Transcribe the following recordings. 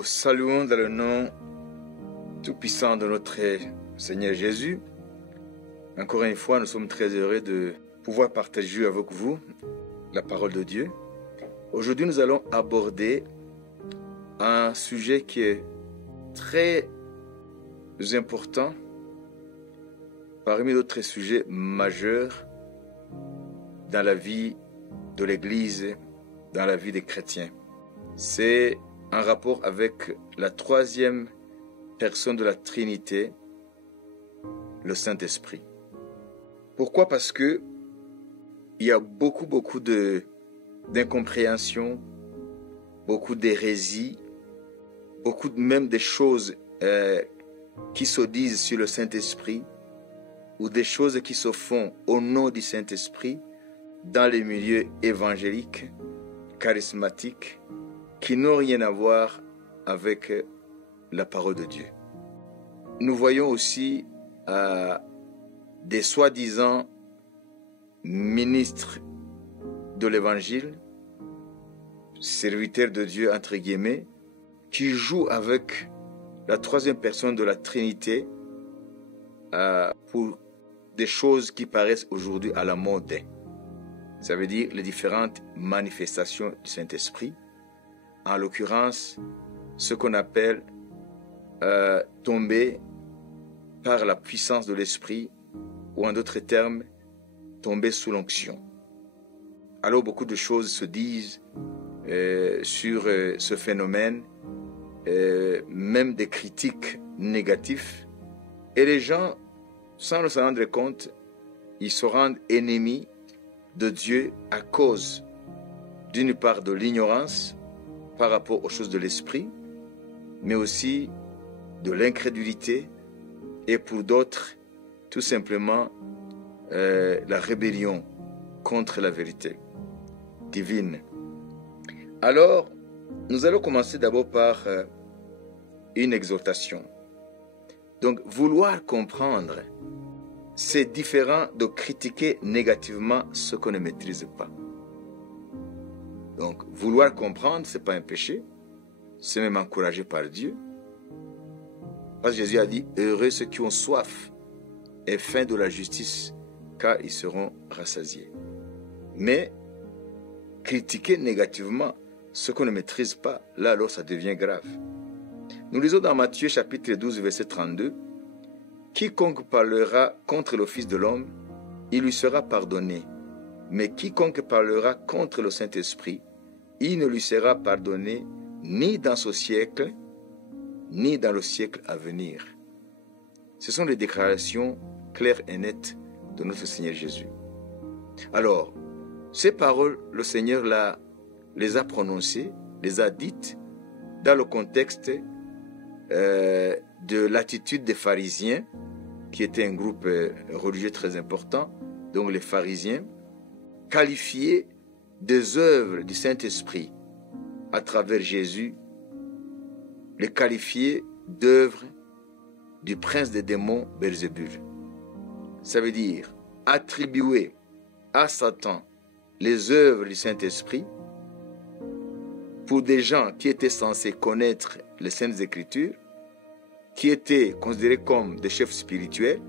Nous saluons dans le nom tout-puissant de notre Seigneur Jésus. Encore une fois, nous sommes très heureux de pouvoir partager avec vous la parole de Dieu. Aujourd'hui, nous allons aborder un sujet qui est très important parmi d'autres sujets majeurs dans la vie de l'Église, dans la vie des chrétiens. C'est un rapport avec la troisième personne de la Trinité, le Saint-Esprit. Pourquoi? Parce que il y a beaucoup d'incompréhension, beaucoup d'hérésies, beaucoup même des choses qui se disent sur le Saint-Esprit ou des choses qui se font au nom du Saint-Esprit dans les milieux évangéliques, charismatiques, qui n'ont rien à voir avec la parole de Dieu. Nous voyons aussi des soi-disant ministres de l'Évangile, serviteurs de Dieu entre guillemets, qui jouent avec la troisième personne de la Trinité pour des choses qui paraissent aujourd'hui à la mode. Ça veut dire les différentes manifestations du Saint-Esprit. En l'occurrence, ce qu'on appelle tomber par la puissance de l'Esprit, ou en d'autres termes, tomber sous l'onction. Alors beaucoup de choses se disent sur ce phénomène, même des critiques négatives, et les gens, sans s'en rendre compte, ils se rendent ennemis de Dieu à cause, d'une part, de l'ignorance par rapport aux choses de l'esprit, mais aussi de l'incrédulité, et pour d'autres, tout simplement, la rébellion contre la vérité divine. Alors, nous allons commencer d'abord par une exhortation. Donc, vouloir comprendre, c'est différent de critiquer négativement ce qu'on ne maîtrise pas. Donc, vouloir comprendre, ce n'est pas un péché, c'est même encouragé par Dieu. Parce que Jésus a dit, heureux ceux qui ont soif et faim de la justice, car ils seront rassasiés. Mais, critiquer négativement ce qu'on ne maîtrise pas, là alors ça devient grave. Nous lisons dans Matthieu chapitre 12, verset 32, quiconque parlera contre le Fils de l'homme, il lui sera pardonné. Mais quiconque parlera contre le Saint-Esprit, il ne lui sera pardonné ni dans ce siècle, ni dans le siècle à venir. Ce sont les déclarations claires et nettes de notre Seigneur Jésus. Alors, ces paroles, le Seigneur les a prononcées, les a dites dans le contexte de l'attitude des pharisiens, qui était un groupe religieux très important, donc les pharisiens, qualifiés des œuvres du Saint-Esprit à travers Jésus, les qualifiés d'œuvres du prince des démons Belzébul. Ça veut dire attribuer à Satan les œuvres du Saint-Esprit pour des gens qui étaient censés connaître les Saintes Écritures, qui étaient considérés comme des chefs spirituels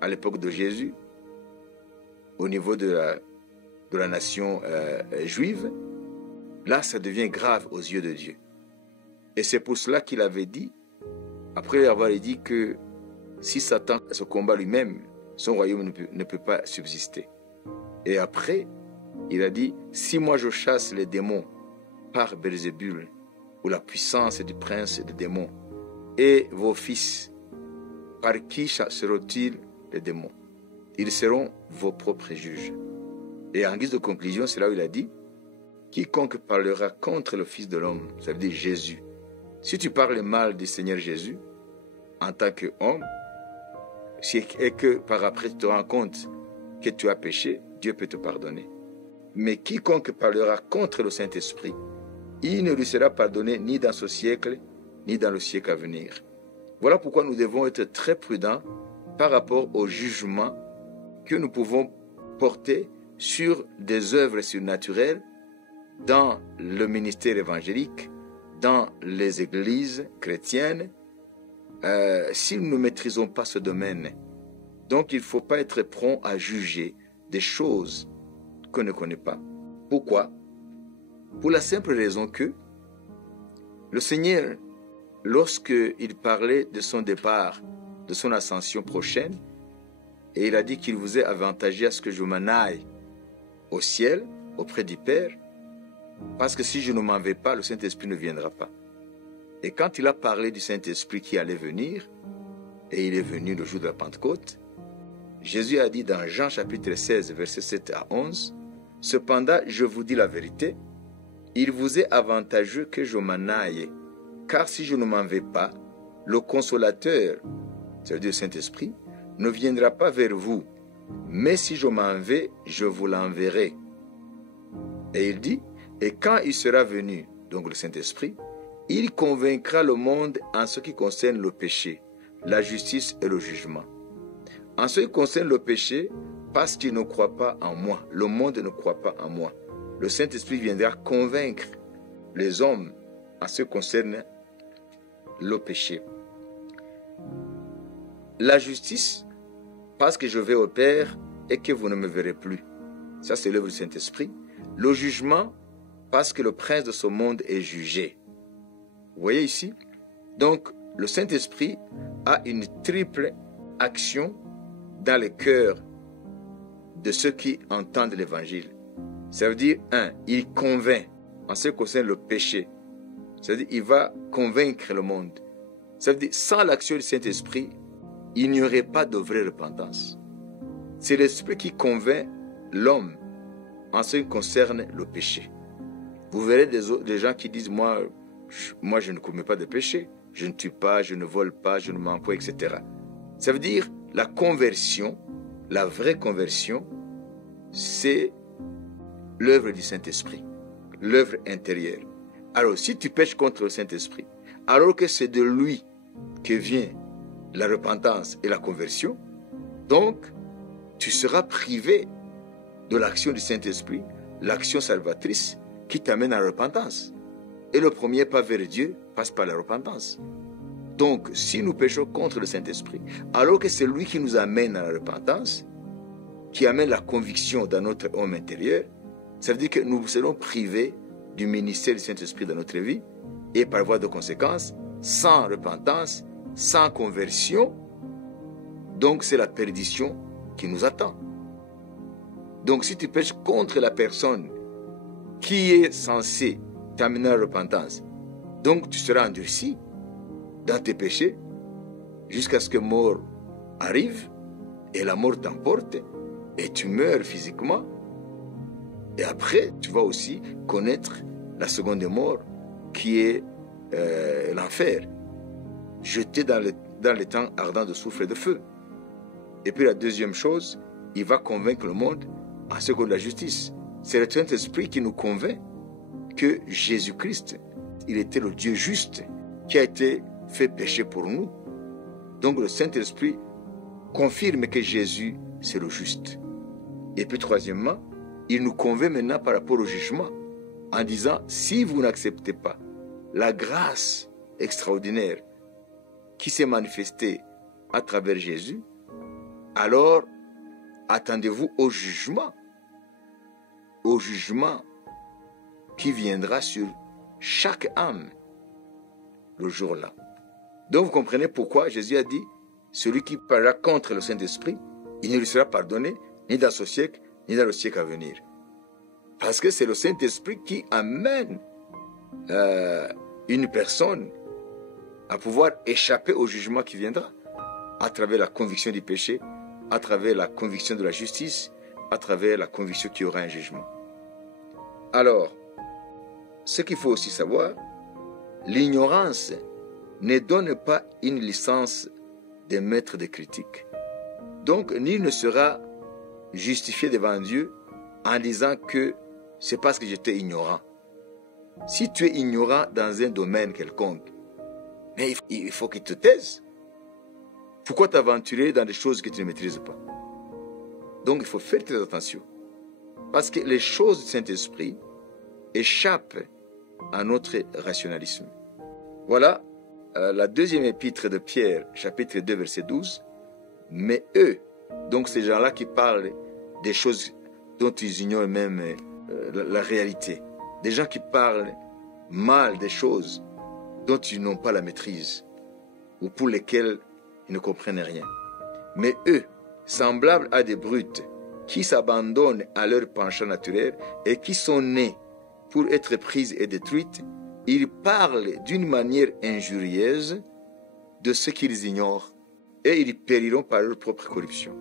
à l'époque de Jésus, au niveau de la nation juive. Là, ça devient grave aux yeux de Dieu. Et c'est pour cela qu'il avait dit, après avoir dit que si Satan se combat lui-même, son royaume ne peut pas subsister. Et après, il a dit, si moi je chasse les démons par Belzébul, ou la puissance du prince des démons, et vos fils, par qui chasseront-ils les démons? Ils seront vos propres juges. Et en guise de conclusion, c'est là où il a dit, quiconque parlera contre le Fils de l'homme, ça veut dire Jésus. Si tu parles mal du Seigneur Jésus, en tant qu'homme, et que par après tu te rends compte que tu as péché, Dieu peut te pardonner. Mais quiconque parlera contre le Saint-Esprit, il ne lui sera pardonné ni dans ce siècle, ni dans le siècle à venir. Voilà pourquoi nous devons être très prudents par rapport au jugement que nous pouvons porter sur des œuvres surnaturelles dans le ministère évangélique, dans les églises chrétiennes si nous ne maîtrisons pas ce domaine. Donc il ne faut pas être prompt à juger des choses qu'on ne connaît pas. Pourquoi? Pour la simple raison que le Seigneur, lorsqu'il parlait de son départ, de son ascension prochaine, et il a dit qu'il vous est avantagé à ce que je m'en aille au ciel, auprès du Père, parce que si je ne m'en vais pas, le Saint-Esprit ne viendra pas. Et quand il a parlé du Saint-Esprit qui allait venir, et il est venu le jour de la Pentecôte, Jésus a dit dans Jean chapitre 16, versets 7 à 11, « Cependant, je vous dis la vérité, il vous est avantageux que je m'en aille, car si je ne m'en vais pas, le Consolateur, c'est-à-dire le Saint-Esprit, ne viendra pas vers vous, mais si je m'en vais, je vous l'enverrai. » Et il dit, « Et quand il sera venu, donc le Saint-Esprit, il convaincra le monde en ce qui concerne le péché, la justice et le jugement. En ce qui concerne le péché, parce qu'il ne croit pas en moi, le monde ne croit pas en moi. Le Saint-Esprit viendra convaincre les hommes en ce qui concerne le péché. La justice, parce que je vais au Père et que vous ne me verrez plus. Ça, c'est l'œuvre du Saint-Esprit. Le jugement, parce que le prince de ce monde est jugé. Vous voyez ici? Donc, le Saint-Esprit a une triple action dans le cœur de ceux qui entendent l'Évangile. Ça veut dire, il convainc en ce qui concerne le péché. Ça veut dire, il va convaincre le monde. Ça veut dire, sans l'action du Saint-Esprit, il n'y aurait pas de vraie repentance. C'est l'Esprit qui convainc l'homme en ce qui concerne le péché. Vous verrez des gens qui disent, moi, je ne commets pas de péché. Je ne tue pas, je ne vole pas, je ne mens pas, etc. Ça veut dire, la conversion, la vraie conversion, c'est l'œuvre du Saint-Esprit, l'œuvre intérieure. Alors, si tu pèches contre le Saint-Esprit, alors que c'est de lui que vient la repentance et la conversion, donc, tu seras privé de l'action du Saint-Esprit, l'action salvatrice qui t'amène à la repentance. Et le premier pas vers Dieu passe par la repentance. Donc, si nous péchons contre le Saint-Esprit, alors que c'est lui qui nous amène à la repentance, qui amène la conviction dans notre homme intérieur, ça veut dire que nous serons privés du ministère du Saint-Esprit dans notre vie, et par voie de conséquence, sans repentance, sans conversion, donc c'est la perdition qui nous attend. Donc si tu pèches contre la personne qui est censée t'amener à la repentance, donc tu seras endurci dans tes péchés jusqu'à ce que mort arrive et la mort t'emporte et tu meurs physiquement. Et après, tu vas aussi connaître la seconde mort qui est l'enfer, jeté dans le temps ardent de soufre et de feu. Et puis la deuxième chose, il va convaincre le monde en ce qui concerne la justice. C'est le Saint-Esprit qui nous convainc que Jésus-Christ, il était le Dieu juste qui a été fait péché pour nous. Donc le Saint-Esprit confirme que Jésus, c'est le juste. Et puis troisièmement, il nous convainc maintenant par rapport au jugement en disant, si vous n'acceptez pas la grâce extraordinaire qui s'est manifestée à travers Jésus, alors attendez-vous au jugement qui viendra sur chaque âme le jour-là. Donc vous comprenez pourquoi Jésus a dit, celui qui parlera contre le Saint-Esprit, il ne lui sera pardonné ni dans ce siècle, ni dans le siècle à venir. Parce que c'est le Saint-Esprit qui amène une personne à pouvoir échapper au jugement qui viendra à travers la conviction du péché, à travers la conviction de la justice, à travers la conviction qu'il y aura un jugement. Alors, ce qu'il faut aussi savoir, l'ignorance ne donne pas une licence de maître de critique. Donc, nul ne sera justifié devant Dieu en disant que c'est parce que j'étais ignorant. Si tu es ignorant dans un domaine quelconque, mais il faut que tu te taises. Pourquoi t'aventurer dans des choses que tu ne maîtrises pas? Donc il faut faire très attention. Parce que les choses du Saint-Esprit échappent à notre rationalisme. Voilà la deuxième épître de Pierre, chapitre 2, verset 12. Mais eux, donc ces gens-là qui parlent des choses dont ils ignorent même la réalité, des gens qui parlent mal des choses dont ils n'ont pas la maîtrise ou pour lesquelles ils ne comprennent rien. Mais eux, semblables à des brutes qui s'abandonnent à leur penchant naturel et qui sont nés pour être prises et détruites, ils parlent d'une manière injurieuse de ce qu'ils ignorent et ils périront par leur propre corruption.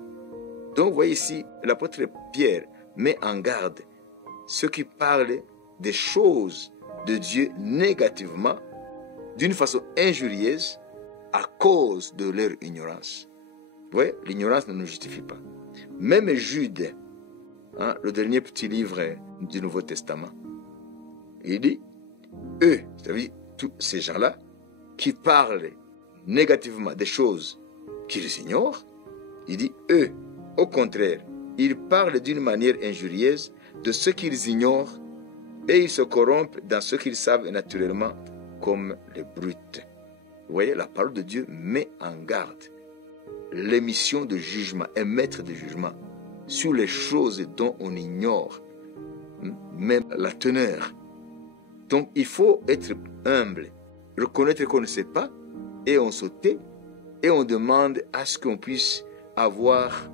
Donc, vous voyez ici, l'apôtre Pierre met en garde ceux qui parlent des choses de Dieu négativement, d'une façon injurieuse, à cause de leur ignorance. Vous voyez, l'ignorance ne nous justifie pas. Même Jude, le dernier petit livre du Nouveau Testament, il dit, eux, c'est-à-dire tous ces gens-là, qui parlent négativement des choses qu'ils ignorent, il dit, eux, au contraire, ils parlent d'une manière injurieuse de ce qu'ils ignorent et ils se corrompent dans ce qu'ils savent naturellement comme les brutes. Vous voyez, la parole de Dieu met en garde l'émission de jugement, un maître de jugement sur les choses dont on ignore même la teneur. Donc il faut être humble, reconnaître qu'on ne sait pas et on se tait et on demande à ce qu'on puisse avoir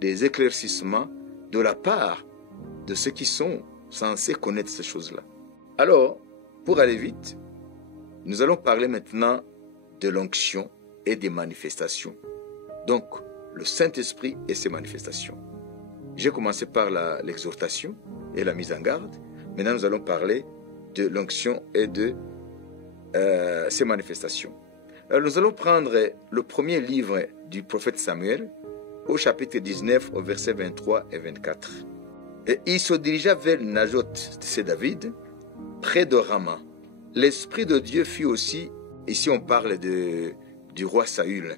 des éclaircissements de la part de ceux qui sont censés connaître ces choses-là. Alors, pour aller vite, nous allons parler maintenant de l'onction et des manifestations. Donc, le Saint-Esprit et ses manifestations. J'ai commencé par l'exhortation et la mise en garde. Maintenant, nous allons parler de l'onction et de ses manifestations. Alors, nous allons prendre le premier livre du prophète Samuel, au chapitre 19, au verset 23 et 24. Et il se dirigea vers Najoth, c'est David, près de Rama. L'Esprit de Dieu fut aussi, ici on parle du roi Saül.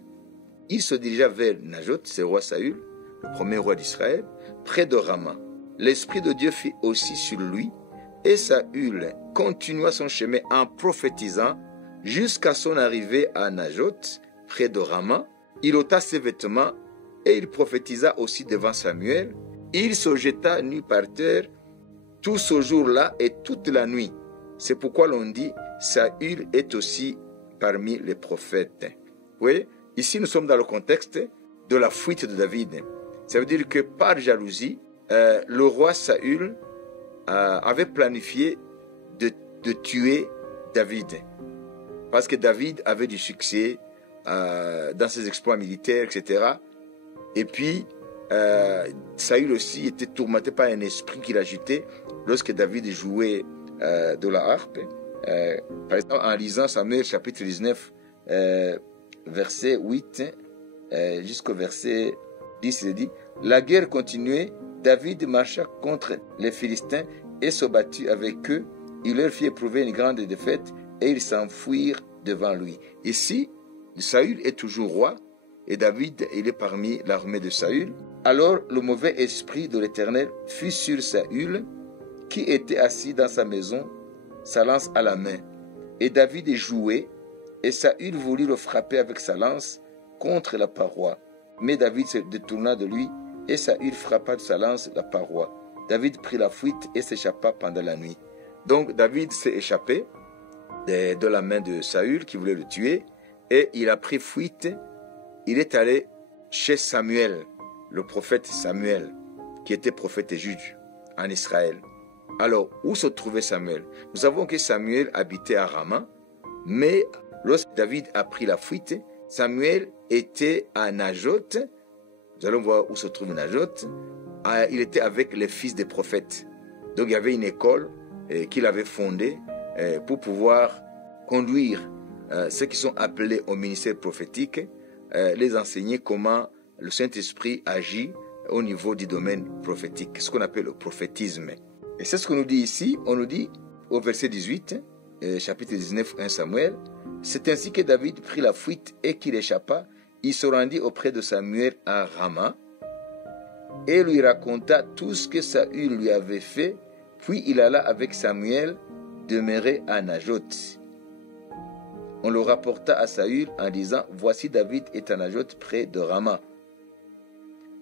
Il se dirigea vers Najoth, c'est le roi Saül, le premier roi d'Israël, près de Rama. L'Esprit de Dieu fut aussi sur lui, et Saül continua son chemin en prophétisant jusqu'à son arrivée à Najoth, près de Rama. Il ôta ses vêtements et il prophétisa aussi devant Samuel. Il se jeta nu par terre tout ce jour-là et toute la nuit. C'est pourquoi l'on dit Saül est aussi parmi les prophètes. Vous voyez, ici nous sommes dans le contexte de la fuite de David. Ça veut dire que par jalousie, le roi Saül avait planifié de tuer David. Parce que David avait du succès dans ses exploits militaires, etc. Et puis, Saül aussi était tourmenté par un esprit qui l'agitait lorsque David jouait de la harpe. Par exemple, en lisant Samuel chapitre 19, verset 8 jusqu'au verset 10, il dit « La guerre continuait, David marcha contre les Philistins et se battit avec eux. Il leur fit éprouver une grande défaite et ils s'enfuirent devant lui. » Ici, Saül est toujours roi et David, il est parmi l'armée de Saül. Alors le mauvais esprit de l'Éternel fut sur Saül, qui était assis dans sa maison, sa lance à la main. Et David jouait, et Saül voulut le frapper avec sa lance contre la paroi. Mais David se détourna de lui, et Saül frappa de sa lance la paroi. David prit la fuite et s'échappa pendant la nuit. Donc David s'est échappé de la main de Saül qui voulait le tuer, et il a pris fuite. Il est allé chez Samuel, le prophète Samuel, qui était prophète et juge en Israël. Alors, où se trouvait Samuel? Nous savons que Samuel habitait à Rama, mais lorsque David a pris la fuite, Samuel était à Najoth. Nous allons voir où se trouve Najoth. Il était avec les fils des prophètes. Donc, il y avait une école qu'il avait fondée pour pouvoir conduire ceux qui sont appelés au ministère prophétique, les enseigner comment le Saint-Esprit agit au niveau du domaine prophétique, ce qu'on appelle le prophétisme. Et c'est ce qu'on nous dit ici. On nous dit au verset 18, chapitre 19, 1 Samuel, « C'est ainsi que David prit la fuite et qu'il échappa. Il se rendit auprès de Samuel à Rama et lui raconta tout ce que Saül lui avait fait Puis il alla avec Samuel demeurer à Najoth. On le rapporta à Saül en disant, voici David est à Najoth près de Rama.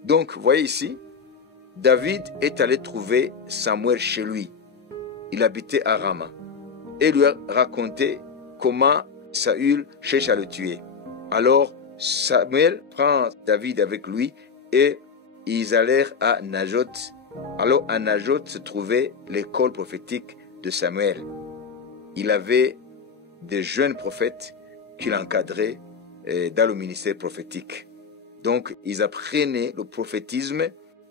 Donc, vous voyez ici, David est allé trouver Samuel chez lui. Il habitait à Rama. Et lui a raconté comment Saül cherche à le tuer. Alors, Samuel prend David avec lui et ils allèrent à Najoth. Alors, à Najoth se trouvait l'école prophétique de Samuel. Il avait des jeunes prophètes qu'il encadrait dans le ministère prophétique. Donc, ils apprenaient le prophétisme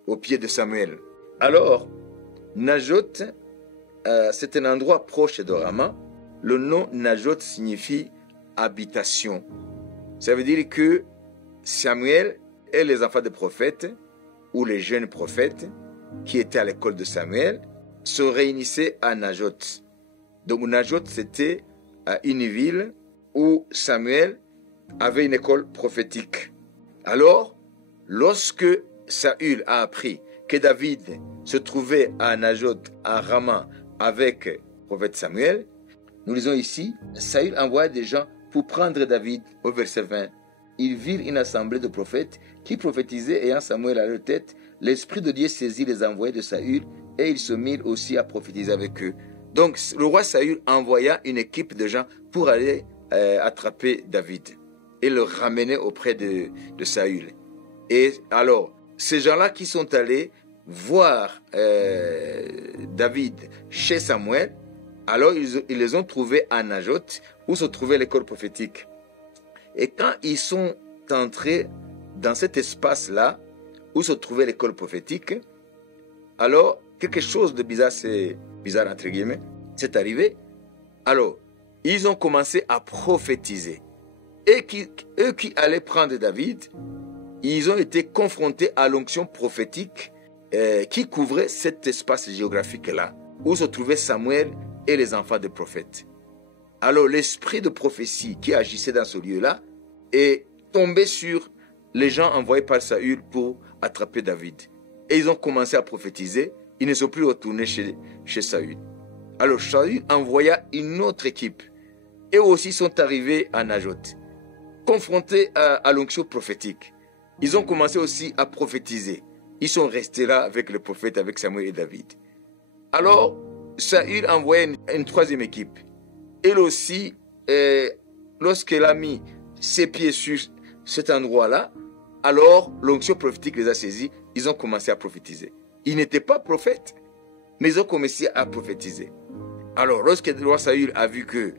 au pied de Samuel. Alors, Najoth, c'est un endroit proche de Rama. Le nom Najoth signifie habitation. Ça veut dire que Samuel et les enfants des prophètes, ou les jeunes prophètes, qui étaient à l'école de Samuel, se réunissaient à Najoth. Donc Najoth, c'était une ville où Samuel avait une école prophétique. Alors, lorsque Saül a appris que David se trouvait à Najoth, à Rama, avec le prophète Samuel, nous lisons ici, Saül envoya des gens pour prendre David, au verset 20. Ils virent une assemblée de prophètes qui prophétisaient ayant Samuel à leur tête. L'Esprit de Dieu saisit les envoyés de Saül et ils se mirent aussi à prophétiser avec eux. Donc le roi Saül envoya une équipe de gens pour aller attraper David et le ramener auprès de Saül. Et alors, ces gens-là qui sont allés voir David chez Samuel, alors ils les ont trouvés à Najoth, où se trouvait l'école prophétique. Et quand ils sont entrés dans cet espace-là, où se trouvait l'école prophétique, alors quelque chose de bizarre, c'est bizarre entre guillemets, c'est arrivé. Alors, ils ont commencé à prophétiser. Et eux qui allaient prendre David, ils ont été confrontés à l'onction prophétique qui couvrait cet espace géographique-là, où se trouvaient Samuel et les enfants des prophètes. Alors l'esprit de prophétie qui agissait dans ce lieu-là est tombé sur les gens envoyés par Saül pour attraper David. Et ils ont commencé à prophétiser. Ils ne sont plus retournés chez Saül. Alors Saül envoya une autre équipe. Eux aussi sont arrivés à Najoth, confrontés à l'onction prophétique. Ils ont commencé aussi à prophétiser. Ils sont restés là avec le prophète, avec Samuel et David. Alors Saül envoya une troisième équipe. Elle aussi, lorsqu'elle a mis ses pieds sur cet endroit-là, alors l'onction prophétique les a saisis, ils ont commencé à prophétiser. Ils n'étaient pas prophètes, mais ils ont commencé à prophétiser. Alors lorsque le roi Saül a vu que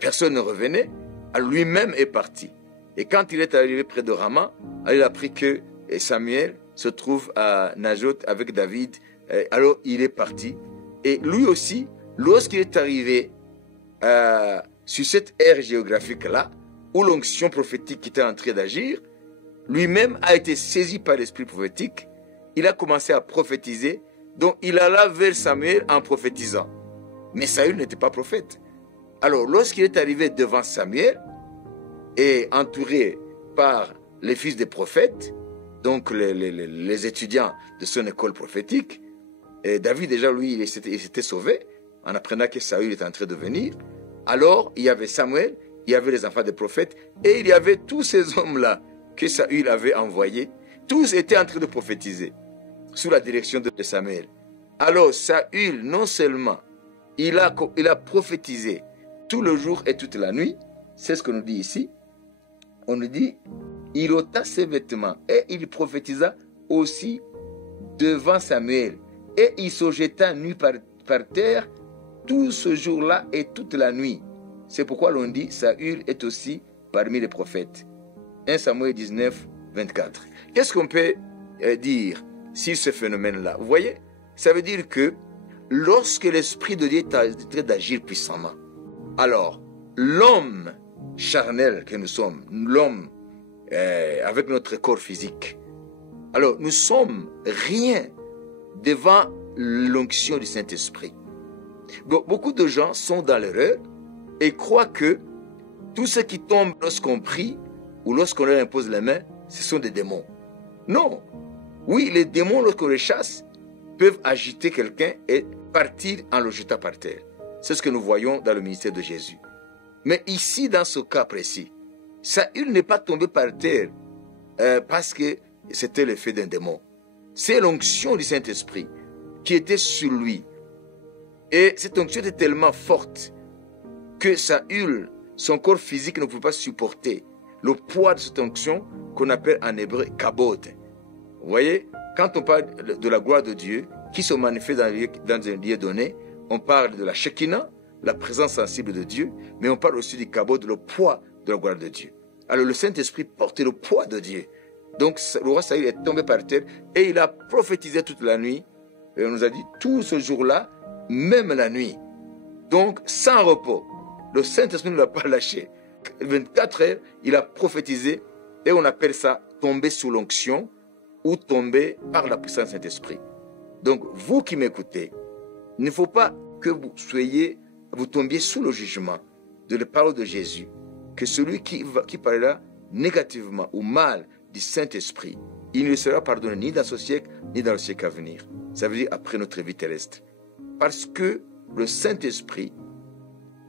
personne ne revenait, lui-même est parti. Et quand il est arrivé près de Rama, il a appris que Samuel se trouve à Najoth avec David. Alors il est parti. Et lui aussi, lorsqu'il est arrivé sur cette aire géographique-là, où l'onction prophétique était en train d'agir, lui-même a été saisi par l'esprit prophétique. Il a commencé à prophétiser. Donc il alla vers Samuel en prophétisant. Mais Saül n'était pas prophète. Alors lorsqu'il est arrivé devant Samuel, et entouré par les fils des prophètes, donc les étudiants de son école prophétique, et David déjà lui il s'était sauvé en apprenant que Saül était en train de venir. Alors il y avait Samuel, il y avait les enfants des prophètes et il y avait tous ces hommes-là que Saül avait envoyés. Tous étaient en train de prophétiser sous la direction de Samuel. Alors Saül, non seulement il a prophétisé tout le jour et toute la nuit, c'est ce qu'on nous dit ici. On nous dit, il ôta ses vêtements et il prophétisa aussi devant Samuel. Et il se jeta nu par terre tout ce jour-là et toute la nuit. C'est pourquoi l'on dit, Saül est aussi parmi les prophètes. 1 Samuel 19, 24. Qu'est-ce qu'on peut dire sur ce phénomène-là? Vous voyez, ça veut dire que lorsque l'Esprit de Dieu est en train d'agir puissamment, alors l'homme charnel que nous sommes, l'homme avec notre corps physique, alors nous sommes rien devant l'onction du Saint-Esprit. Beaucoup de gens sont dans l'erreur et croient que tout ce qui tombe lorsqu'on prie ou lorsqu'on leur impose les mains, ce sont des démons. Non. Oui, les démons, lorsqu'on les chasse, peuvent agiter quelqu'un et partir en le jetant par terre. C'est ce que nous voyons dans le ministère de Jésus. Mais ici, dans ce cas précis, Saül n'est pas tombé par terre parce que c'était l'effet d'un démon. C'est l'onction du Saint-Esprit qui était sur lui. Et cette onction était tellement forte que Saül, son corps physique ne pouvait pas supporter le poids de cette onction qu'on appelle en hébreu kabod. Vous voyez, quand on parle de la gloire de Dieu qui se manifeste dans un lieu donné, on parle de la Shekinah, la présence sensible de Dieu, mais on parle aussi du kabod, le poids de la gloire de Dieu. Alors le Saint-Esprit portait le poids de Dieu. Donc le roi Saül est tombé par terre et il a prophétisé toute la nuit. Et on nous a dit tout ce jour-là, même la nuit. Donc sans repos. Le Saint-Esprit ne l'a pas lâché. 24 heures, il a prophétisé et on appelle ça tomber sous l'onction ou tomber par la puissance du Saint-Esprit. Donc vous qui m'écoutez, il ne faut pas que vous tombiez sous le jugement de la parole de Jésus, que celui qui parlera négativement ou mal du Saint-Esprit, il ne sera pardonné ni dans ce siècle, ni dans le siècle à venir. Ça veut dire après notre vie terrestre. Parce que le Saint-Esprit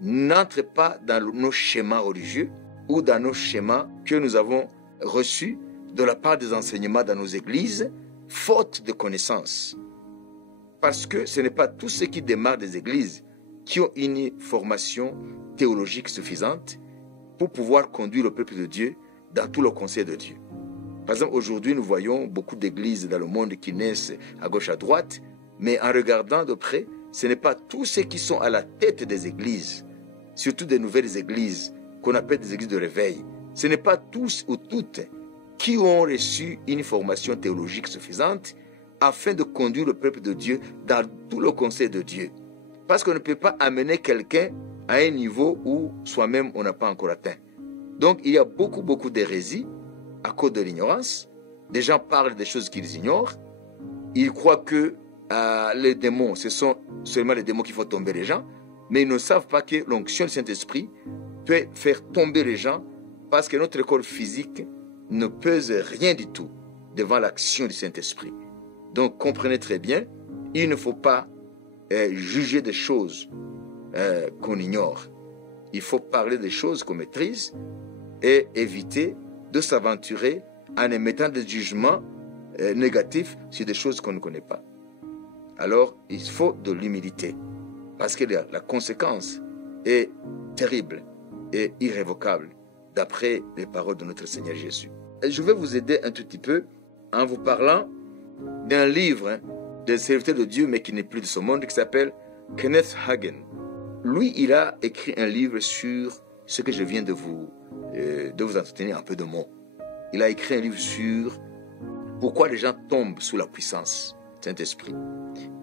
n'entre pas dans nos schémas religieux ou dans nos schémas que nous avons reçus de la part des enseignements dans nos églises, faute de connaissances. Parce que ce n'est pas tous ceux qui démarrent des églises qui ont une formation théologique suffisante pour pouvoir conduire le peuple de Dieu dans tout le conseil de Dieu. Par exemple, aujourd'hui, nous voyons beaucoup d'églises dans le monde qui naissent à gauche, à droite, mais en regardant de près, ce n'est pas tous ceux qui sont à la tête des églises, surtout des nouvelles églises, qu'on appelle des églises de réveil. Ce n'est pas tous ou toutes qui ont reçu une formation théologique suffisante afin de conduire le peuple de Dieu dans tout le conseil de Dieu. Parce qu'on ne peut pas amener quelqu'un à un niveau où soi-même on n'a pas encore atteint. Donc il y a beaucoup d'hérésies à cause de l'ignorance. Des gens parlent des choses qu'ils ignorent. Ils croient que les démons, ce sont seulement les démons qui font tomber les gens, mais ils ne savent pas que l'onction du Saint-Esprit peut faire tomber les gens parce que notre corps physique ne pèse rien du tout devant l'action du Saint-Esprit. Donc comprenez très bien, il ne faut pas juger des choses qu'on ignore. Il faut parler des choses qu'on maîtrise et éviter de s'aventurer en émettant des jugements négatifs sur des choses qu'on ne connaît pas. Alors, il faut de l'humilité parce que la conséquence est terrible et irrévocable d'après les paroles de notre Seigneur Jésus. Et je vais vous aider un tout petit peu en vous parlant d'un livre d'un serviteur de Dieu mais qui n'est plus de ce monde qui s'appelle Kenneth Hagin. Lui, il a écrit un livre sur ce que je viens de vous entretenir un peu de mots. Il a écrit un livre sur pourquoi les gens tombent sous la puissance du Saint-Esprit.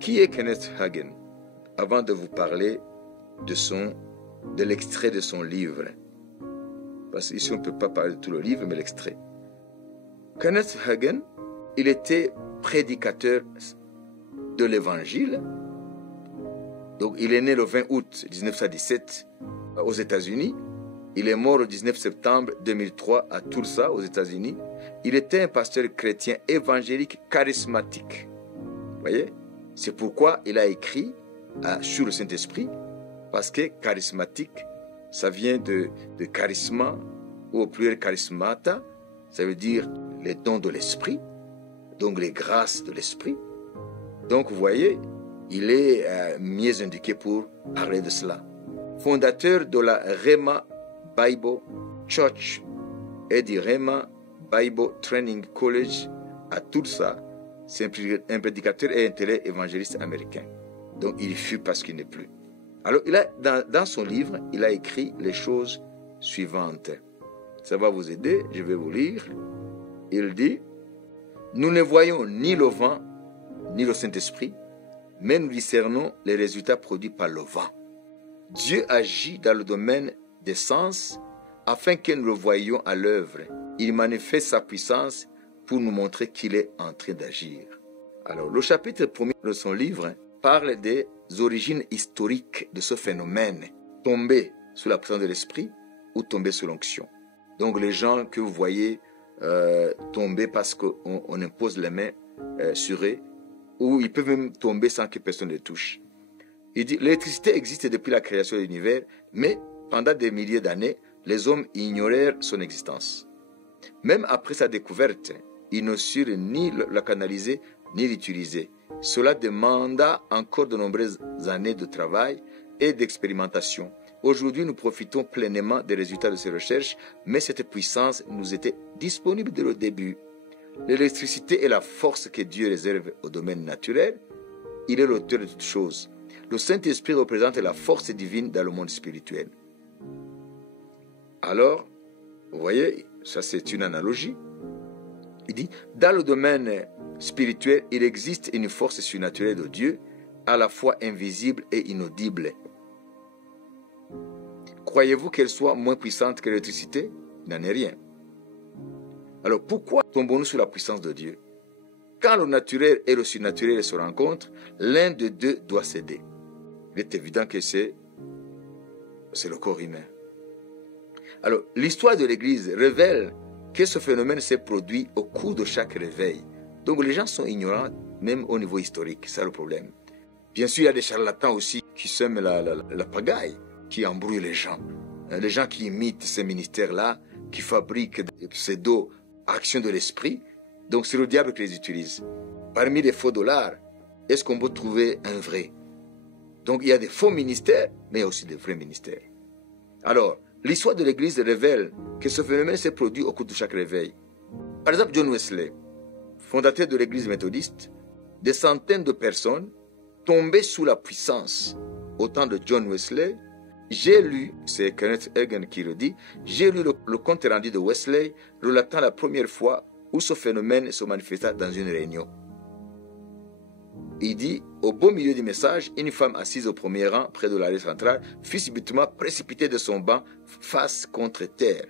Qui est Kenneth Hagin? Avant de vous parler de l'extrait de son livre, parce qu'ici on ne peut pas parler de tout le livre, mais l'extrait. Kenneth Hagin, il était prédicateur de l'Évangile. Donc il est né le 20 août 1917 aux États-Unis. Il est mort le 19 septembre 2003 à Tulsa, aux États-Unis. Il était un pasteur chrétien évangélique charismatique. Vous voyez? C'est pourquoi il a écrit sur le Saint-Esprit, parce que charismatique, ça vient de charisma, ou au pluriel charismata, ça veut dire les dons de l'Esprit, donc les grâces de l'Esprit. Donc vous voyez, il est mieux indiqué pour parler de cela. Fondateur de la Rhema Bible Church et du Rhema Bible Training College à Tulsa, c'est un prédicateur et un télé-évangéliste américain. Donc il fut parce qu'il n'est plus. Alors dans son livre, il a écrit les choses suivantes. Ça va vous aider, je vais vous lire. Il dit: nous ne voyons ni le vent, ni le Saint-Esprit, mais nous discernons les résultats produits par le vent. Dieu agit dans le domaine des sens afin que nous le voyions à l'œuvre. Il manifeste sa puissance pour nous montrer qu'il est en train d'agir. Alors, le chapitre 1er de son livre parle des origines historiques de ce phénomène, tomber sous la puissance de l'esprit ou tomber sous l'onction. Donc, les gens que vous voyez tomber parce qu'on impose les mains sur eux, où ils peuvent même tomber sans que personne ne les touche. Il dit, l'électricité existe depuis la création de l'univers, mais pendant des milliers d'années, les hommes ignorèrent son existence. Même après sa découverte, ils ne surent ni la canaliser, ni l'utiliser. Cela demanda encore de nombreuses années de travail et d'expérimentation. Aujourd'hui, nous profitons pleinement des résultats de ces recherches, mais cette puissance nous était disponible dès le début. L'électricité est la force que Dieu réserve au domaine naturel. Il est l'auteur de toutes choses. Le Saint-Esprit représente la force divine dans le monde spirituel. Alors, vous voyez, ça c'est une analogie. Il dit, dans le domaine spirituel, il existe une force surnaturelle de Dieu, à la fois invisible et inaudible. Croyez-vous qu'elle soit moins puissante que l'électricité? Il n'en est rien. Alors pourquoi tombons-nous sous la puissance de Dieu? Quand le naturel et le surnaturel se rencontrent, l'un de deux doit céder. Il est évident que c'est le corps humain. Alors, l'histoire de l'Église révèle que ce phénomène s'est produit au cours de chaque réveil. Donc les gens sont ignorants, même au niveau historique, c'est ça le problème. Bien sûr, il y a des charlatans aussi qui sèment la pagaille, qui embrouillent les gens. Les gens qui imitent ces ministères-là, qui fabriquent des pseudo-actions de l'esprit. Donc c'est le diable qui les utilise. Parmi les faux dollars, est-ce qu'on peut trouver un vrai? Donc il y a des faux ministères, mais il y a aussi des vrais ministères. Alors, l'histoire de l'Église révèle que ce phénomène s'est produit au cours de chaque réveil. Par exemple, John Wesley, fondateur de l'Église méthodiste, des centaines de personnes tombaient sous la puissance. Au temps de John Wesley, j'ai lu, c'est Kenneth Hagin qui le dit, j'ai lu le compte rendu de Wesley relatant la première fois où ce phénomène se manifesta dans une réunion. Il dit, au beau milieu du message, une femme assise au premier rang, près de l'arrêt central, fut subitement précipitée de son banc, face contre terre.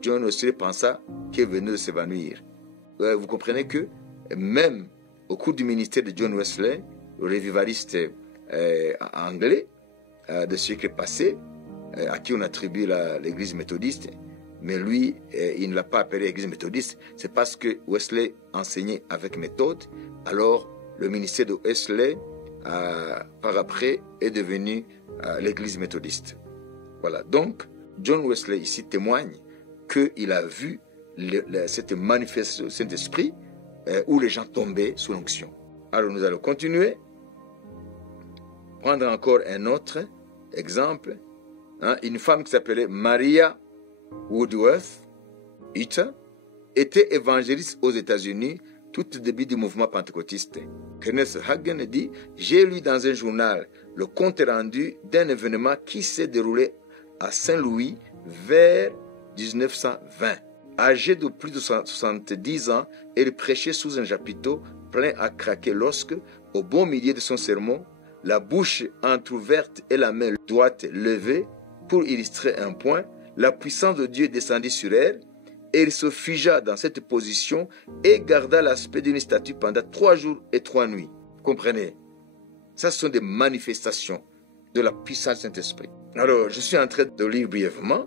John Wesley pensa qu'elle venait de s'évanouir. Vous comprenez que, même au cours du ministère de John Wesley, le révivaliste anglais de siècle passé, à qui on attribue l'église méthodiste, mais lui, il ne l'a pas appelé église méthodiste, c'est parce que Wesley enseignait avec méthode. Alors, le ministère de Wesley, par après, est devenu l'église méthodiste. Voilà. Donc, John Wesley ici témoigne qu'il a vu cette manifestation du Saint-Esprit où les gens tombaient sous l'onction. Alors, nous allons continuer. Prendre encore un autre exemple. Une femme qui s'appelait Maria Woodworth Eater était évangéliste aux États-Unis tout au début du mouvement pentecôtiste. Kenneth Hagin dit, j'ai lu dans un journal le compte rendu d'un événement qui s'est déroulé à Saint-Louis vers 1920. Âgée de plus de 70 ans, elle prêchait sous un chapiteau plein à craquer lorsque, au beau milieu de son sermon, la bouche entrouverte et la main droite levée pour illustrer un point, la puissance de Dieu descendit sur elle. Elle se figea dans cette position et garda l'aspect d'une statue pendant 3 jours et 3 nuits. Vous comprenez? Ça, ce sont des manifestations de la puissance du Saint-Esprit. Alors, je suis en train de lire brièvement.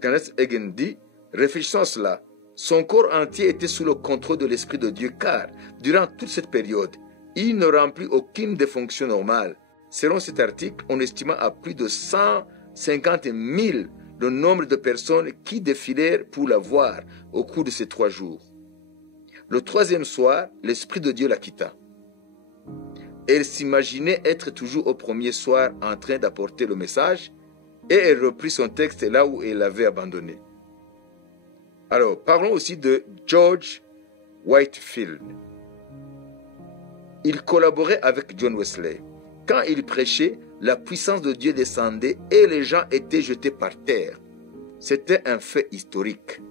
Kenneth Hagin dit, réfléchissons à cela. Son corps entier était sous le contrôle de l'Esprit de Dieu, car, durant toute cette période, il ne remplit aucune des fonctions normales. Selon cet article, on estima à plus de 150 000 le nombre de personnes qui défilèrent pour la voir au cours de ces 3 jours. Le 3e soir, l'Esprit de Dieu la quitta. Elle s'imaginait être toujours au premier soir en train d'apporter le message et elle reprit son texte là où elle l'avait abandonné. Alors, parlons aussi de George Whitefield. Il collaborait avec John Wesley. Quand il prêchait, la puissance de Dieu descendait et les gens étaient jetés par terre. C'était un fait historique.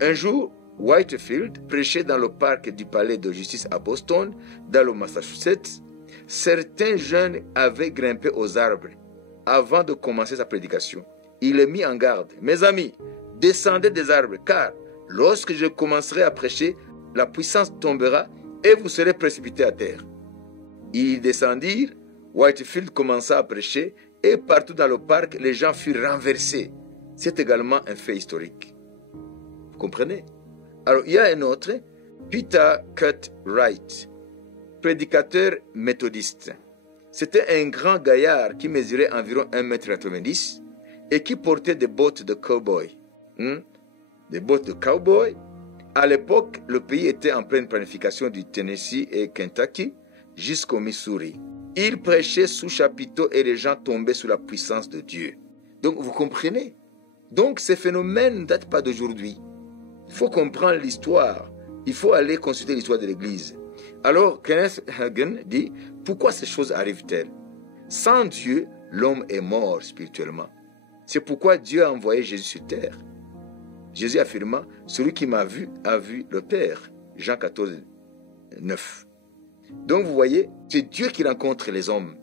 Un jour, Whitefield prêchait dans le parc du palais de justice à Boston, dans le Massachusetts. Certains jeunes avaient grimpé aux arbres avant de commencer sa prédication. Il les mit en garde. Mes amis, descendez des arbres, car lorsque je commencerai à prêcher, la puissance tombera et vous serez précipités à terre. Ils descendirent. Whitefield commença à prêcher et partout dans le parc, les gens furent renversés. C'est également un fait historique. Vous comprenez? Alors, il y a un autre, Peter Cartwright. prédicateur méthodiste. C'était un grand gaillard qui mesurait environ 1,90 m et qui portait des bottes de cow-boy. Des bottes de cow-boy. À l'époque, le pays était en pleine planification du Tennessee et Kentucky jusqu'au Missouri. Il prêchait sous chapiteau et les gens tombaient sous la puissance de Dieu. Donc, vous comprenez? Donc, ces phénomènes ne datent pas d'aujourd'hui. Il faut comprendre l'histoire. Il faut aller consulter l'histoire de l'Église. Alors, Kenneth Hagin dit, pourquoi ces choses arrivent-elles? Sans Dieu, l'homme est mort spirituellement. C'est pourquoi Dieu a envoyé Jésus sur terre. Jésus affirma, celui qui m'a vu a vu le Père. Jean 14, 9. Donc, vous voyez, c'est Dieu qui rencontre les hommes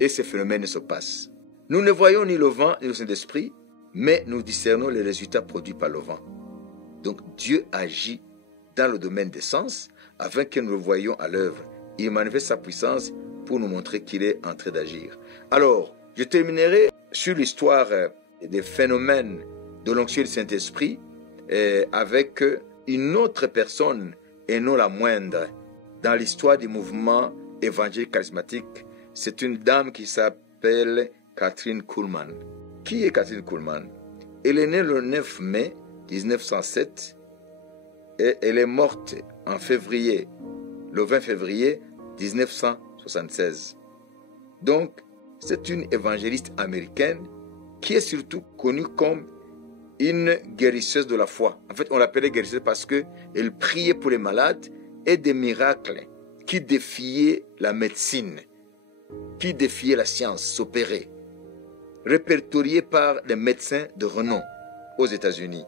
et ces phénomènes se passent. Nous ne voyons ni le vent ni le Saint-Esprit, mais nous discernons les résultats produits par le vent. Donc, Dieu agit dans le domaine des sens afin que nous le voyions à l'œuvre. Il manifeste sa puissance pour nous montrer qu'il est en train d'agir. Alors, je terminerai sur l'histoire des phénomènes de l'onction du Saint-Esprit avec une autre personne et non la moindre dans l'histoire du mouvement évangélique charismatique. C'est une dame qui s'appelle Kathryn Kuhlman. Qui est Kathryn Kuhlman? Elle est née le 9 mai 1907 et elle est morte en février, le 20 février 1976. Donc, c'est une évangéliste américaine qui est surtout connue comme une guérisseuse de la foi. En fait, on l'appelait guérisseuse parce qu'elle priait pour les malades et des miracles qui défiaient la médecine, qui défiaient la science, s'opéraient, répertoriés par des médecins de renom aux États-Unis.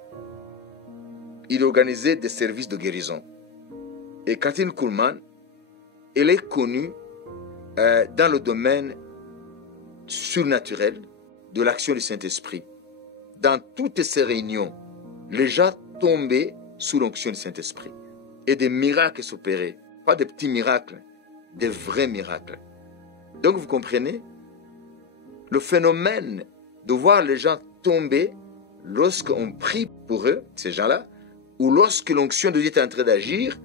Il organisait des services de guérison. Et Kathryn Kuhlman, elle est connue dans le domaine surnaturel de l'action du Saint-Esprit. Dans toutes ces réunions, les gens tombaient sous l'onction du Saint-Esprit. Et des miracles s'opéraient. Pas des petits miracles, des vrais miracles. Donc vous comprenez, le phénomène de voir les gens tomber lorsqu'on prie pour eux, ces gens-là, ou lorsque l'onction de Dieu est en train d'agir,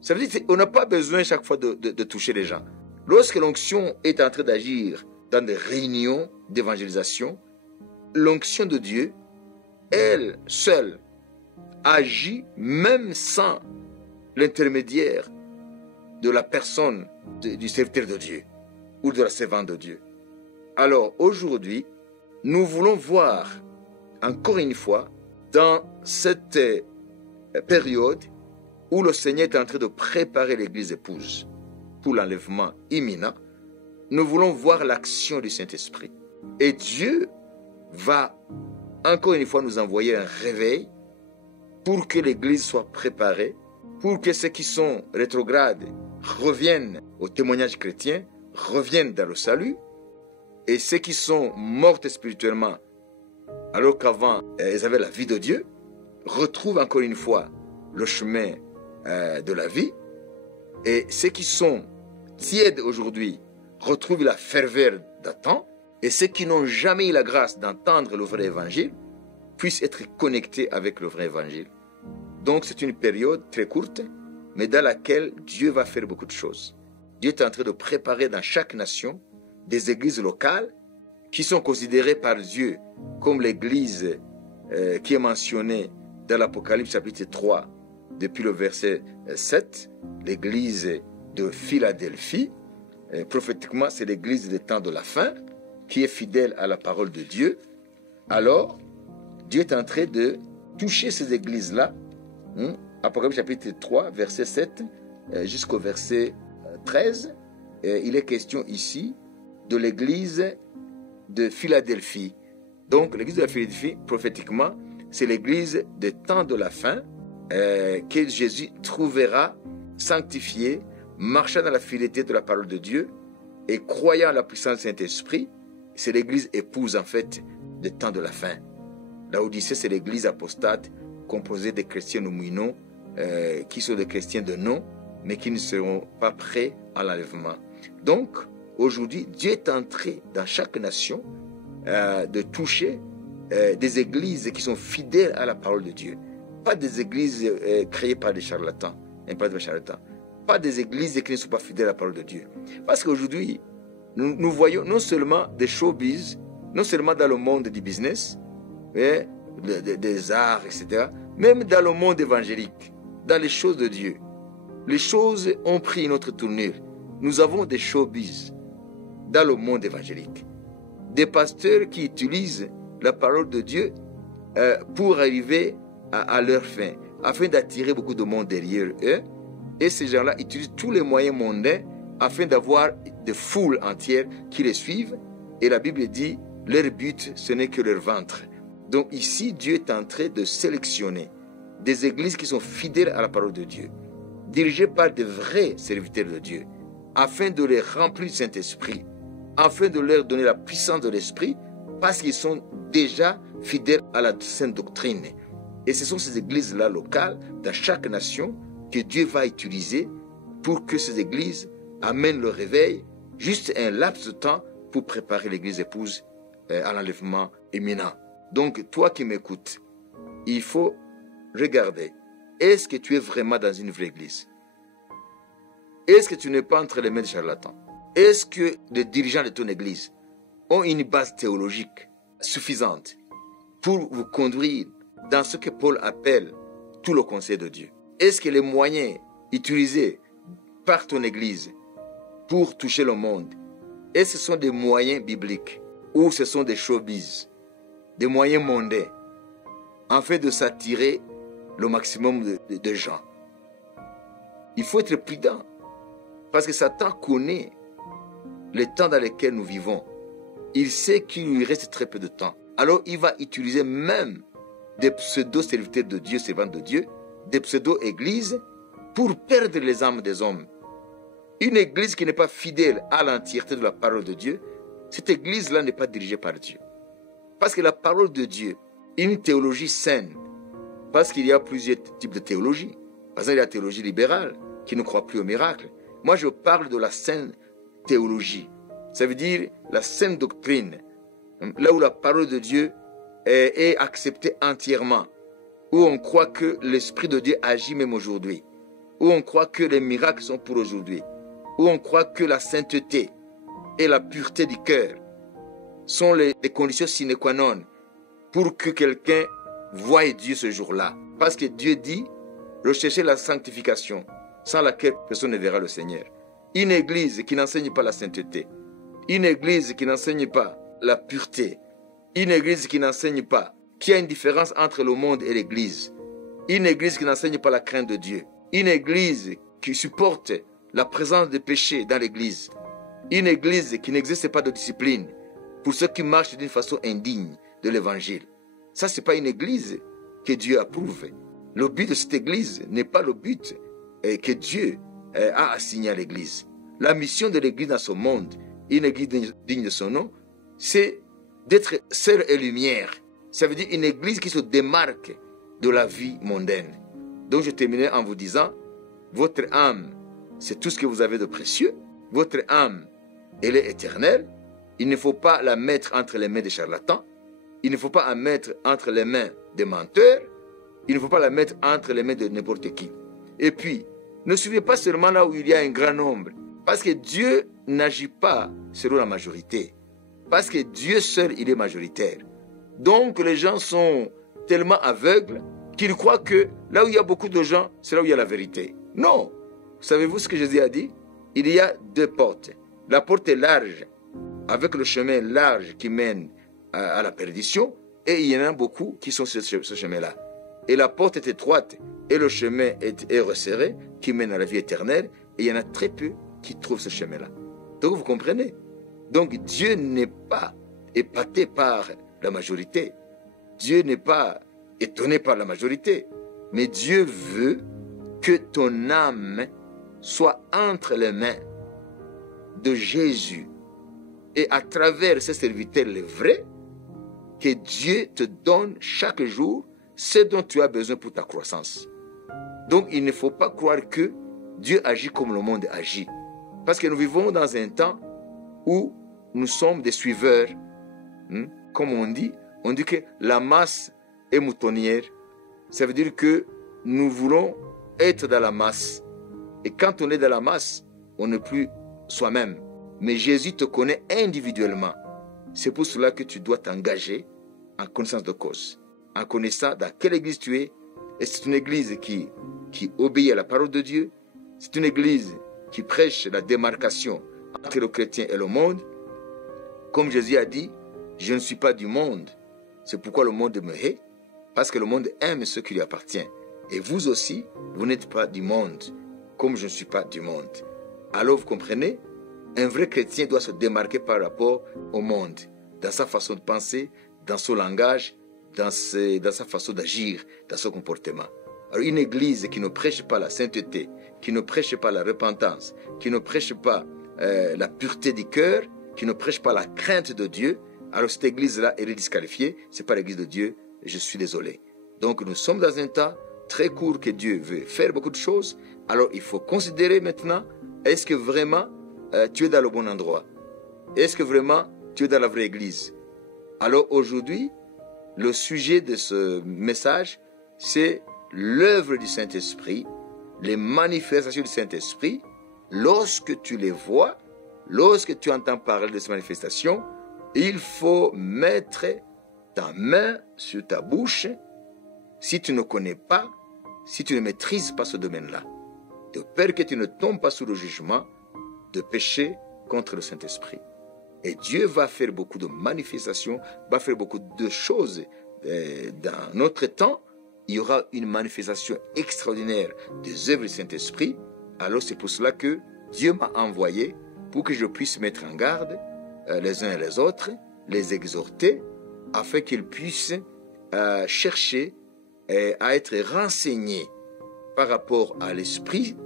ça veut dire qu'on n'a pas besoin chaque fois de toucher les gens. Lorsque l'onction est en train d'agir dans des réunions d'évangélisation, l'onction de Dieu, elle seule, agit même sans l'intermédiaire de la personne du serviteur de Dieu ou de la servante de Dieu. Alors aujourd'hui, nous voulons voir encore une fois dans cette période où le Seigneur est en train de préparer l'Église épouse pour l'enlèvement imminent, nous voulons voir l'action du Saint-Esprit. Et Dieu va encore une fois nous envoyer un réveil pour que l'Église soit préparée, pour que ceux qui sont rétrogrades reviennent au témoignage chrétien, reviennent dans le salut, et ceux qui sont morts spirituellement, alors qu'avant ils avaient la vie de Dieu, retrouvent encore une fois le chemin de la vie, et ceux qui sont tièdes aujourd'hui retrouvent la ferveur d'antan, et ceux qui n'ont jamais eu la grâce d'entendre le vrai évangile puissent être connectés avec le vrai évangile. Donc c'est une période très courte, mais dans laquelle Dieu va faire beaucoup de choses. Dieu est en train de préparer dans chaque nation des églises locales qui sont considérées par Dieu comme l'église qui est mentionnée dans l'Apocalypse chapitre 3, depuis le verset 7, l'église de Philadelphie. Prophétiquement, c'est l'église des temps de la fin, qui est fidèle à la parole de Dieu. Alors, Dieu est en train de toucher ces églises-là. Apocalypse chapitre 3, verset 7 jusqu'au verset 13. Il est question ici de l'église de Philadelphie. Donc, l'église de Philadelphie, prophétiquement, c'est l'église des temps de la fin que Jésus trouvera sanctifiée, marchant dans la fidélité de la parole de Dieu et croyant à la puissance du Saint-Esprit. C'est l'église épouse, en fait, des temps de la fin. L'Odyssée, c'est l'église apostate composée des chrétiens nominaux qui sont des chrétiens de nom, mais qui ne seront pas prêts à l'enlèvement. Donc, aujourd'hui, Dieu est entré dans chaque nation de toucher des églises qui sont fidèles à la parole de Dieu. Pas des églises créées par des charlatans, pas pas des églises qui ne sont pas fidèles à la parole de Dieu. Parce qu'aujourd'hui, nous voyons non seulement des showbiz, non seulement dans le monde du business, mais des arts, etc., même dans le monde évangélique, dans les choses de Dieu. Les choses ont pris une autre tournure. Nous avons des showbiz dans le monde évangélique. Des pasteurs qui utilisent la parole de Dieu pour arriver à leur fin, afin d'attirer beaucoup de monde derrière eux. Et ces gens-là utilisent tous les moyens mondains afin d'avoir des foules entières qui les suivent. Et la Bible dit, leur but, ce n'est que leur ventre. Donc ici, Dieu est en train de sélectionner des églises qui sont fidèles à la parole de Dieu, dirigées par de vrais serviteurs de Dieu, afin de les remplir du Saint-Esprit, afin de leur donner la puissance de l'Esprit, parce qu'ils sont déjà fidèles à la sainte doctrine. Et ce sont ces églises-là locales, dans chaque nation, que Dieu va utiliser pour que ces églises amènent le réveil, juste un laps de temps pour préparer l'église épouse à l'enlèvement imminent. Donc, toi qui m'écoutes, il faut regarder, est-ce que tu es vraiment dans une vraie église? Est-ce que tu n'es pas entre les mains de charlatans? Est-ce que les dirigeants de ton église ont une base théologique suffisante pour vous conduire dans ce que Paul appelle tout le conseil de Dieu? Est-ce que les moyens utilisés par ton église pour toucher le monde, est-ce que ce sont des moyens bibliques ou ce sont des showbiz, des moyens mondains, afin de s'attirer le maximum de gens? Il faut être prudent, parce que Satan connaît les temps dans lesquels nous vivons. Il sait qu'il lui reste très peu de temps. Alors il va utiliser même des pseudo-serviteurs de Dieu, servants de Dieu, des pseudo-églises, pour perdre les âmes des hommes. Une église qui n'est pas fidèle à l'entièreté de la parole de Dieu, cette église-là n'est pas dirigée par Dieu. Parce que la parole de Dieu, une théologie saine, parce qu'il y a plusieurs types de théologie. Par exemple, il y a la théologie libérale, qui ne croit plus au miracle. Moi, je parle de la saine théologie. Ça veut dire la saine doctrine, là où la parole de Dieu est acceptée entièrement, où on croit que l'Esprit de Dieu agit même aujourd'hui, où on croit que les miracles sont pour aujourd'hui, où on croit que la sainteté et la pureté du cœur sont les conditions sine qua non pour que quelqu'un voie Dieu ce jour-là. Parce que Dieu dit, recherchez la sanctification, sans laquelle personne ne verra le Seigneur. Une église qui n'enseigne pas la sainteté, une église qui n'enseigne pas la pureté, une église qui n'enseigne pas qu'il y a une différence entre le monde et l'église, une église qui n'enseigne pas la crainte de Dieu, une église qui supporte la présence des péchés dans l'église, une église qui n'exerce pas de discipline pour ceux qui marchent d'une façon indigne de l'évangile. Ça, ce n'est pas une église que Dieu approuve. Le but de cette église n'est pas le but que Dieu a assigné à l'église. La mission de l'église dans ce monde, une église digne de son nom, c'est d'être sel et lumière. Ça veut dire une église qui se démarque de la vie mondaine. Donc je terminerai en vous disant, votre âme, c'est tout ce que vous avez de précieux. Votre âme, elle est éternelle. Il ne faut pas la mettre entre les mains des charlatans. Il ne faut pas la mettre entre les mains des menteurs. Il ne faut pas la mettre entre les mains de n'importe qui. Et puis, ne suivez pas seulement là où il y a un grand nombre. Parce que Dieu n'agit pas selon la majorité. Parce que Dieu seul, il est majoritaire. Donc les gens sont tellement aveugles qu'ils croient que là où il y a beaucoup de gens, c'est là où il y a la vérité. Non. Savez-vous ce que Jésus a dit? Il y a deux portes. La porte est large, avec le chemin large qui mène à la perdition, et il y en a beaucoup qui sont sur ce chemin-là. Et la porte est étroite, et le chemin est resserré, qui mène à la vie éternelle, et il y en a très peu qui trouvent ce chemin-là. Donc vous comprenez? Donc Dieu n'est pas épaté par la majorité. Dieu n'est pas étonné par la majorité. Mais Dieu veut que ton âme soit entre les mains de Jésus. Et à travers ces serviteurs les vrais, que Dieu te donne chaque jour ce dont tu as besoin pour ta croissance. Donc il ne faut pas croire que Dieu agit comme le monde agit. Parce que nous vivons dans un temps où nous sommes des suiveurs. Comme on dit que la masse est moutonnière. Ça veut dire que nous voulons être dans la masse. Et quand on est dans la masse, on n'est plus soi-même. Mais Jésus te connaît individuellement. C'est pour cela que tu dois t'engager en connaissance de cause, en connaissant dans quelle église tu es. Et c'est une église qui obéit à la parole de Dieu. C'est une église qui prêche la démarcation entre le chrétien et le monde. Comme Jésus a dit, je ne suis pas du monde. C'est pourquoi le monde me hait, parce que le monde aime ce qui lui appartient. Et vous aussi, vous n'êtes pas du monde, comme je ne suis pas du monde. Alors vous comprenez, un vrai chrétien doit se démarquer par rapport au monde, dans sa façon de penser, dans son langage, dans sa façon d'agir, dans son comportement. Alors une église qui ne prêche pas la sainteté, qui ne prêche pas la repentance, qui ne prêche pas la pureté du cœur, qui ne prêche pas la crainte de Dieu, alors cette église-là, elle est disqualifiée, ce n'est pas l'église de Dieu, je suis désolé. Donc nous sommes dans un temps très court que Dieu veut faire beaucoup de choses, alors il faut considérer maintenant, est-ce que vraiment tu es dans le bon endroit? Est-ce que vraiment tu es dans la vraie église? Alors aujourd'hui, le sujet de ce message, c'est l'œuvre du Saint-Esprit, les manifestations du Saint-Esprit. Lorsque tu les vois, lorsque tu entends parler de ces manifestations, il faut mettre ta main sur ta bouche si tu ne connais pas, si tu ne maîtrises pas ce domaine-là, de peur que tu ne tombes pas sous le jugement de péché contre le Saint-Esprit. Et Dieu va faire beaucoup de manifestations, va faire beaucoup de choses. Dans notre temps, il y aura une manifestation extraordinaire des œuvres du Saint-Esprit. Alors c'est pour cela que Dieu m'a envoyé pour que je puisse mettre en garde les uns et les autres, les exhorter, afin qu'ils puissent chercher à être renseignés par rapport à l'Esprit,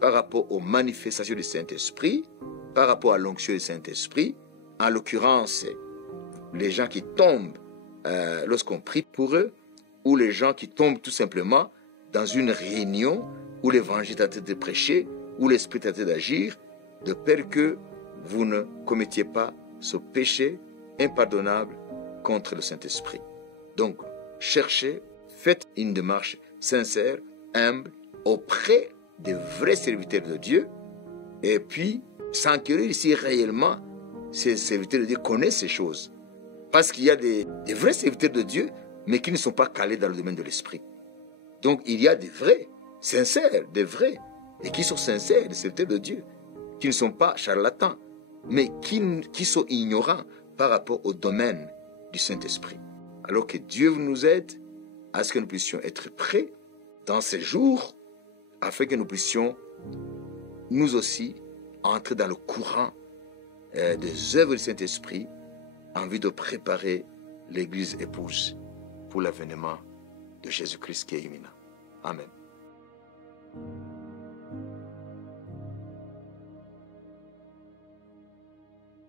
par rapport aux manifestations du Saint-Esprit, par rapport à l'onction du Saint-Esprit. En l'occurrence, les gens qui tombent lorsqu'on prie pour eux, ou les gens qui tombent tout simplement dans une réunion où l'évangile est en train de prêcher, où l'Esprit est en train d'agir, de peur que vous ne commettiez pas ce péché impardonnable contre le Saint-Esprit. Donc, cherchez, faites une démarche sincère, humble, auprès des vrais serviteurs de Dieu, et puis s'enquérir si réellement ces serviteurs de Dieu connaissent ces choses. Parce qu'il y a des vrais serviteurs de Dieu, mais qui ne sont pas calés dans le domaine de l'esprit. Donc il y a des vrais, sincères, des vrais, et qui sont sincères, des serviteurs de Dieu, qui ne sont pas charlatans, mais qui sont ignorants par rapport au domaine du Saint-Esprit. Alors que Dieu nous aide à ce que nous puissions être prêts dans ces jours, afin que nous puissions, nous aussi, entrer dans le courant des œuvres du Saint-Esprit, en vue de préparer l'Église épouse pour l'avènement de Jésus-Christ qui est imminent. Amen.